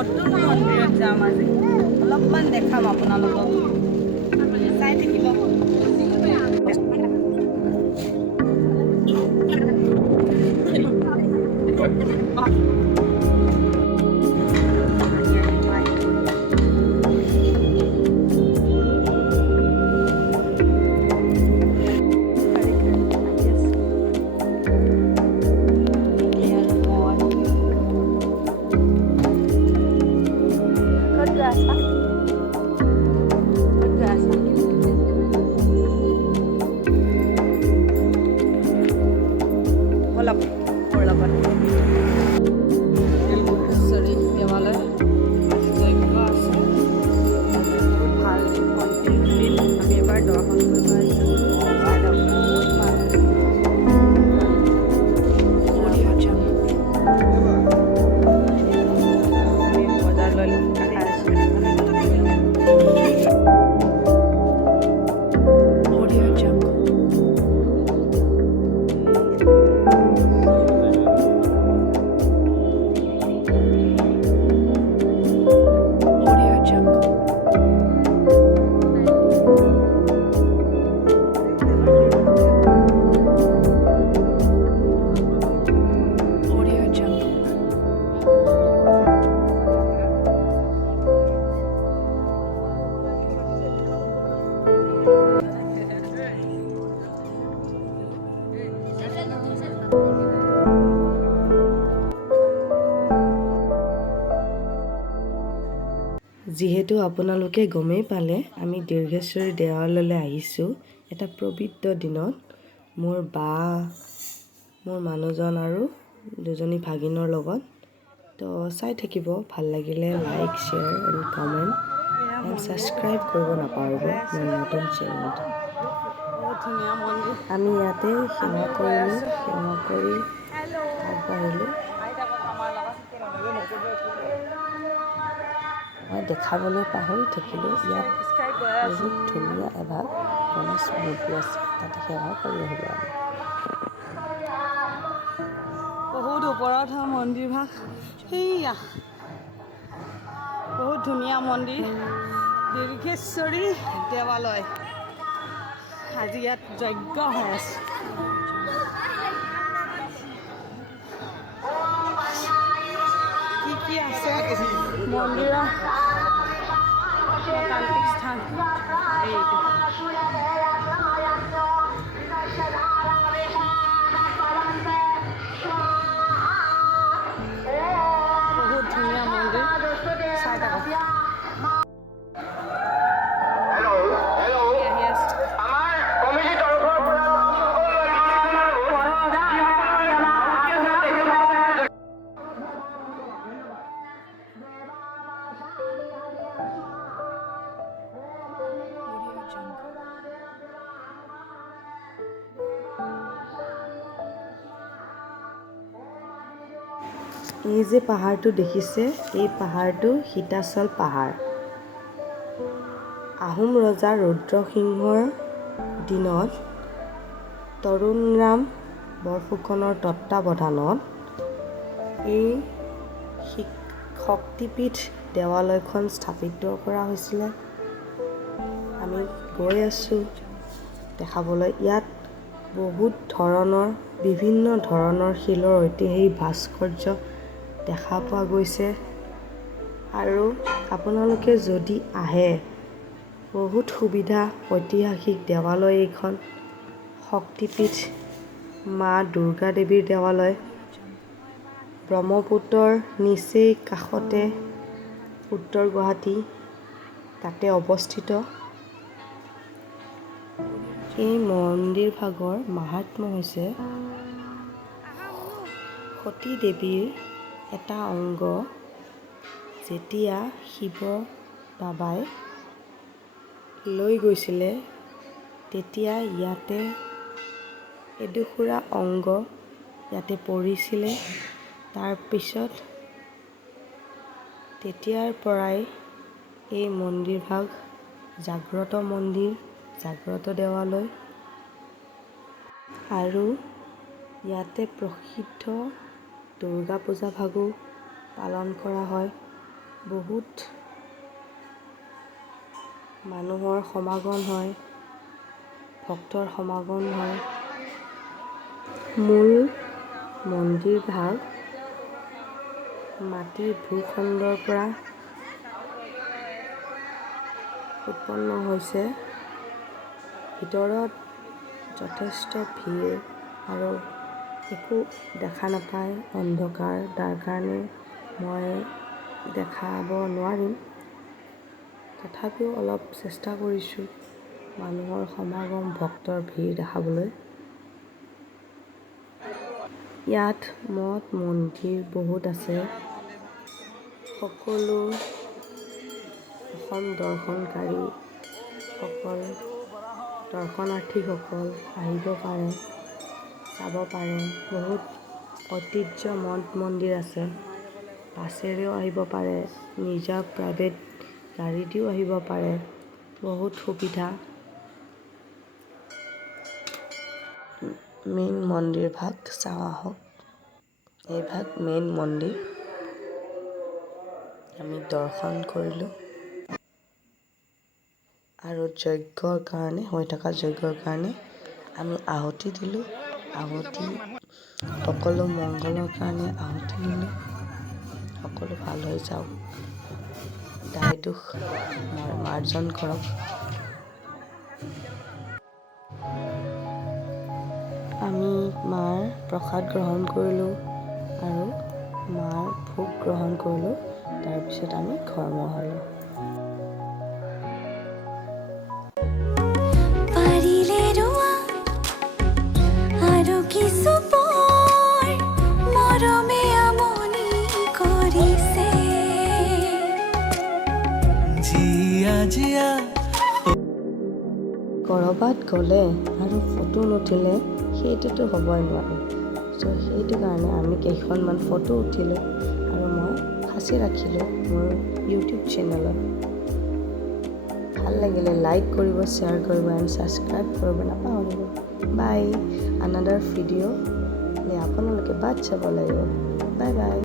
নতুন মন্দিৰত যাম আজি অলপমান দেখাম আপোনালোকক চাই থাকিব যিহেতু আপোনালোকে গমেই পালে আমি দীৰ্ঘেশ্বৰী দেৱালয়লৈ আহিছোঁ এটা পবিত্ৰ দিনত মোৰ বা মোৰ মানুহজন আৰু দুজনী ভাগিনৰ লগত তো চাই থাকিব ভাল লাগিলে like share and comment and subscribe কৰিব নাপাহৰিব মোৰ নতুন চেনেলটো আমি ইয়াতে সেৱা কৰিলোঁ সেৱা কৰি আগবাঢ়িলোঁ মই দেখাবলৈ পাহৰি থাকিলোঁ ইয়াত বহুত ধুনীয়া এভাগ গণেশ মূৰ্তি আছে তাতে সেৱা কৰি আহিলোঁ আমি বহুত ওপৰত হয় মন্দিৰভাগ সেইয়া বহুত ধুনীয়া মন্দিৰ দীৰ্ঘেশ্বৰী দেৱালয় আজি ইয়াত যজ্ঞ হৈ আছে কি আছে মন্দিৰৰ তান্ত্ৰিক স্থান এইটো বহুত ধুনীয়া মন্দিৰ চাই থাকক এই যে পাহাৰটো দেখিছে এই পাহাৰটো সীতাচল পাহাৰ আহোম ৰজা ৰুদ্ৰসিংহৰ দিনত তৰুণৰাম বৰফুকনৰ তত্ত্বাৱধানত এই শক্তিপীঠ দেৱালয়খন স্থাপিত কৰা হৈছিলে আমি গৈ আছোঁ দেখাবলৈ ইয়াত বহুত ধৰণৰ বিভিন্ন ধৰণৰ শিলৰ ঐতিহাসিক ভাস্কৰ্য দেখা পোৱা গৈছে আৰু আপোনালোকে যদি আহে বহুত সুবিধা ঐতিহাসিক দেৱালয় এইখন শক্তিপীঠ মা দুৰ্গা দেৱীৰ দেৱালয় ব্ৰহ্মপুত্ৰৰ নিচেই কাষতে উত্তৰ গুৱাহাটী তাতে অৱস্থিত এই মন্দিৰভাগৰ মাহাত্ম্য হৈছে সতী দেৱীৰ এটা অংগ যেতিয়া শিৱ বাবাই লৈ গৈছিলে তেতিয়া ইয়াতে এডোখৰা অংগ ইয়াতে পৰিছিলে তাৰপিছত তেতিয়াৰ পৰাই এই মন্দিৰভাগ জাগ্ৰত মন্দিৰ জাগ্ৰত দেৱালয় আৰু ইয়াতে প্ৰসিদ্ধ দুৰ্গা পূজা ভাগো পালন কৰা হয় বহুত মানুহৰ সমাগম হয়, ভক্তৰ সমাগম হয়। মূল মন্দিৰভাগ মাটিৰ ভূখণ্ডৰ পৰা উৎপন্ন হৈছে। ভিতৰত যথেষ্ট ভিৰ আৰু একো দেখা নাপায়, অন্ধকাৰ, তাৰ কাৰণে মই দেখাব নোৱাৰিম। তথাপিও অলপ চেষ্টা কৰিছোঁ মানুহৰ সমাগম, ভক্তৰ ভিৰ দেখাবলৈ। ইয়াত মঠ মন্দিৰ বহুত আছে। সকলো অসম দৰ্শনকাৰীসকল, দৰ্শনাৰ্থীসকল আহিব পাৰে, চাব পাৰে। বহুত ঐতিহ্য মঠ মন্দিৰ আছে। বাছেৰেও আহিব পাৰে, নিজা প্ৰাইভেট গাড়ী দিও আহিব পাৰে। বহুত সুবিধা। মেইন মন্দিৰ ভাগ চাওঁ আহক। এই ভাগ মেইন মন্দিৰ। আমি দৰ্শন কৰিলোঁ আৰু যজ্ঞৰ কাৰণে, হৈ থকা যজ্ঞৰ কাৰণে আমি আহুতি দিলোঁ। আহুতি সকলো মংগলৰ কাৰণে আহুতি দিলোঁ। সকলো ভাল হৈ যাওক, দায় দোষ মাৰ্জন কৰক। আমি মাৰ প্ৰসাদ গ্ৰহণ কৰিলোঁ আৰু মাৰ ভোগ গ্ৰহণ কৰিলোঁ। তাৰপিছত আমি ঘৰ মহালোঁ। ক'ৰবাত গ'লে আৰু ফটো নুঠিলে সেইটোতো হ'বই নোৱাৰে। চ' সেইটো কাৰণে আমি কেইখনমান ফটো উঠিলোঁ আৰু মই সাঁচি ৰাখিলোঁ মোৰ ইউটিউব চেনেলত। ভাল লাগিলে লাইক কৰিব, শ্বেয়াৰ কৰিব এণ্ড ছাবস্ক্ৰাইব কৰিব নাপাহৰিব। বাই। আনাডাৰ ভিডিঅ' আপোনালোকে বাট চাব লাগিব। Bye bye.